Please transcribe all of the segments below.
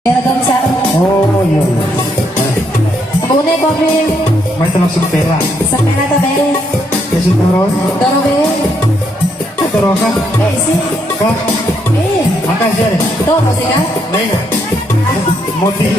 Era dong sa Oh, yun. Bune kopi May langsung pera. sa pera ta be. Kasi turon. Doro be. Turon ka? Si. Ka? Makasih. Doro sih kan? Lain. Moti.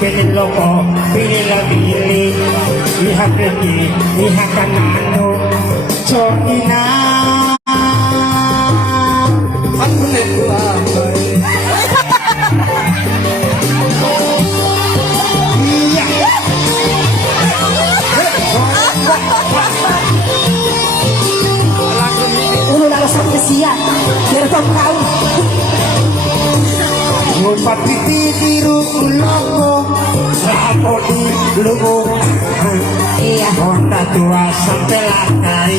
Pilih loko, pilih pilih, lihat pergi, lihat kanano, coina. Aku lemah. Iya. Ulo na sa siya. Pero kau. Ngumpat titiru uloko Rapo di lugo Iya Honda tua sampai lakai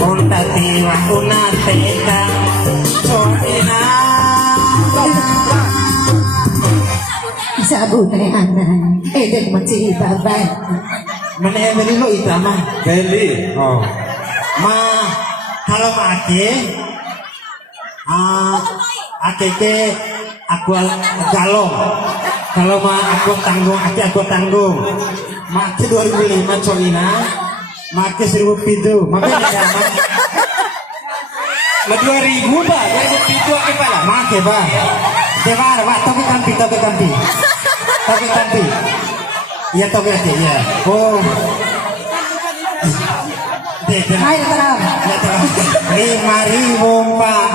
Honda tiwa una teka Coina Sabu na anan. Dek macam babay. Mana yang beli lo itu mah? Beli. Oh. Kalau ake ke aku galong. Kalau aku tanggung, aku tanggung. Maki 2005 coina, maki 1007. Makanya ya, Ma 2000 ba? 2007 ake pala. maki ba? Devar, tapi kampi. Iya tapi aja, ya. Oh. Ayo terang. 5.000 Pak.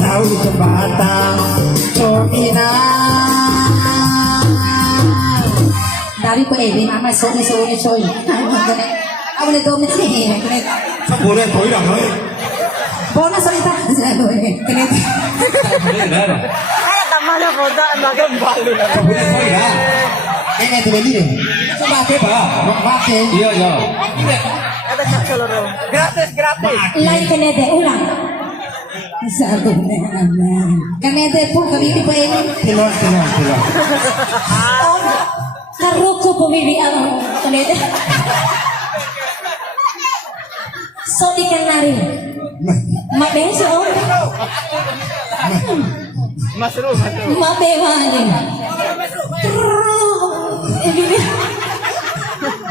Tahu jembatan Coina Dari pe mama soi. Aku le dom ni. boleh boilang oi. Bona solita. Kene. Tamala boda naga balu na. Boleh boilang. Ini tu beli deh. Coba ke ba? Mati. Iya. Ada cakolo. Gratis. Lain kene de ulang. Sabu na anan. Kene de po kami pa Kilon. Karuko po bibi ang kene de. So ikan nari. Mabeso. Masru. Mabewani.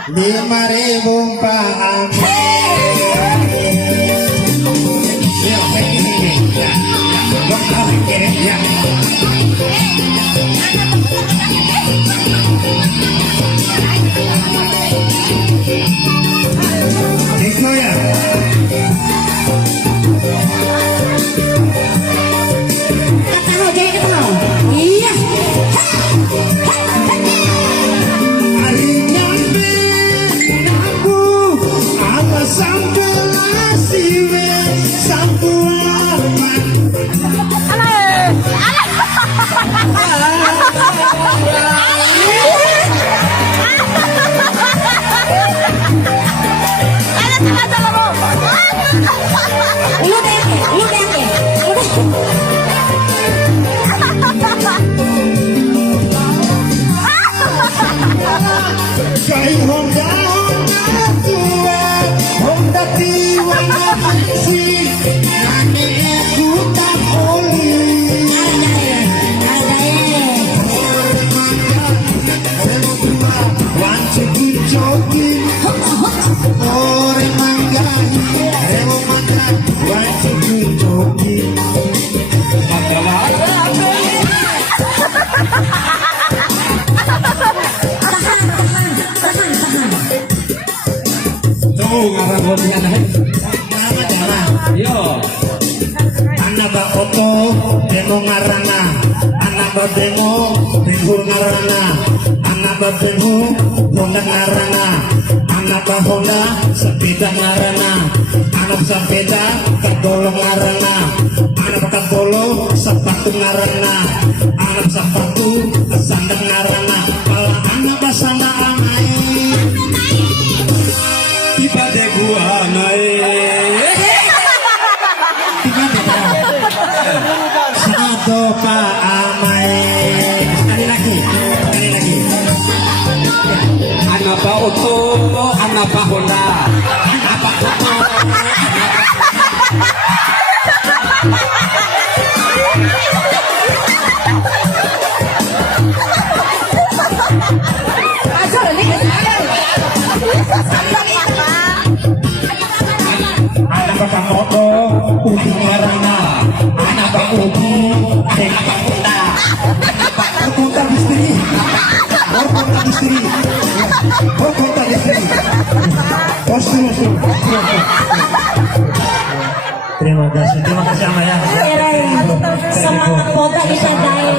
5.000 Pak. Itu ya. Kata ho jadi kata ho. Say Honda, Honda tua, Honda tiwa na pansi, nane aku tak oli. Wanci ku jogging, ore manggahi, rewo makan, wanci ku jogging. Tuh ngarang bodinya dah. Nama jalan. Yo. Anak ba oto, demo ngarana. Anak ba demo, benghur ngarana. Anak ba benghur, Honda ngarana. Anak ba Honda, sepeda ngarana. Anak sepeda, kadolo ngarana. Anak kadolo, sepatu ngarana. Anak sepatu, sandal ngarana. Kalau anak ba sandal anai, Tiba deh gua naik. tiga beda. Satu ka amai. Sekali lagi, sekali lagi. Anak pa auto, anak pa Honda. Apa kamu? Asal ini kesalahan. Anak bapak moto, ubi ngarana. Anak bapak ubi, dengan bapak Honda. Berkontak istri, berkontak istri, berkontak istri. Terus. Terima kasih Amaya. Semangat foto bisa dahil.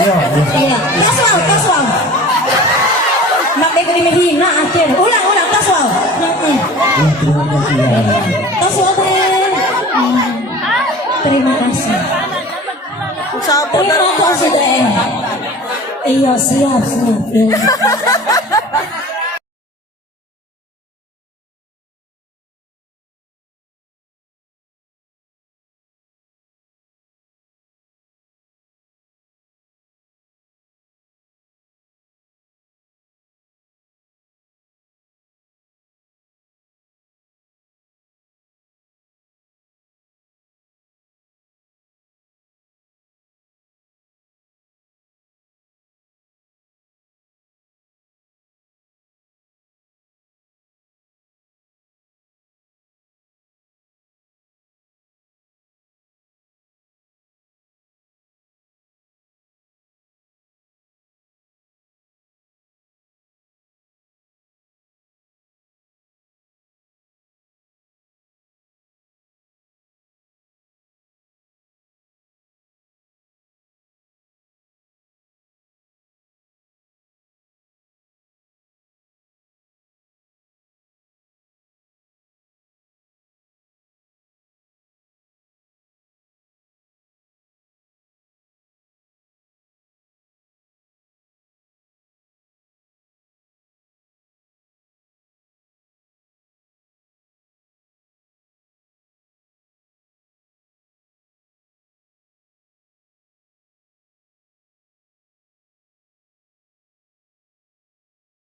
Iya. Iya. Taswal. Mak deko di Medina akhir. Ulang taswal. Terima kasih ya. Taswal deh. Terima kasih. Sabon na Terima kasih deh. Iya siap.